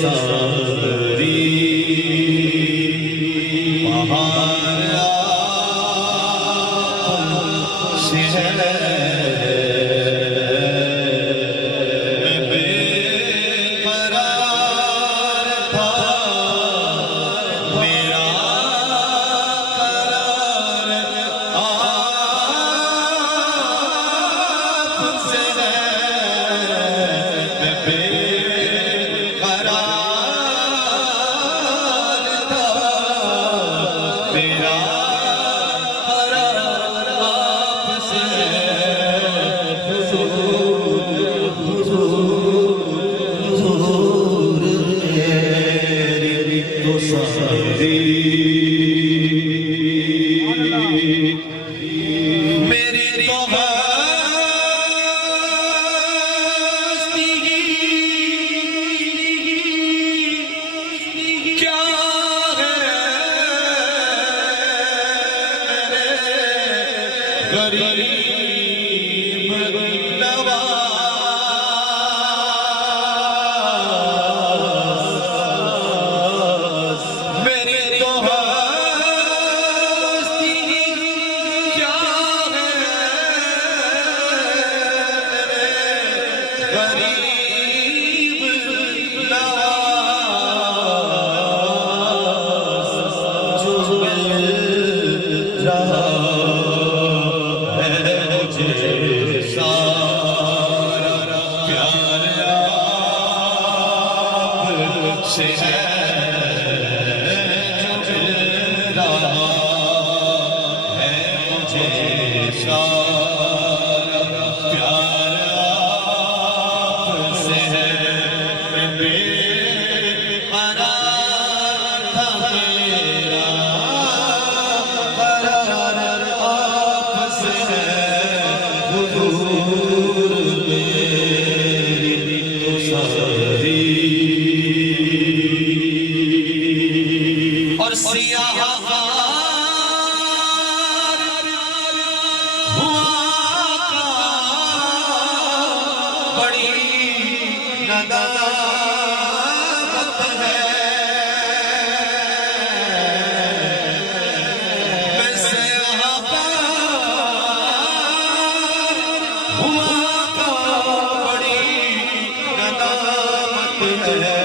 सारी पहाड़ से है मैं बेकरार था मेरा करार आपसे है मैं गरीब नवाज मेरी तो हस्ती क्या है गरीब नवाज जो मिल रहा से है जो मिल रहा है मुझे सारा प्यार आपसे है मैं बेकरार था मेरा करार आपसे है हुजूर मेरी तो सारी और सियाहार हुआ का बड़ी नदामत है मैं सियाहार हुआ का बड़ी नदामत है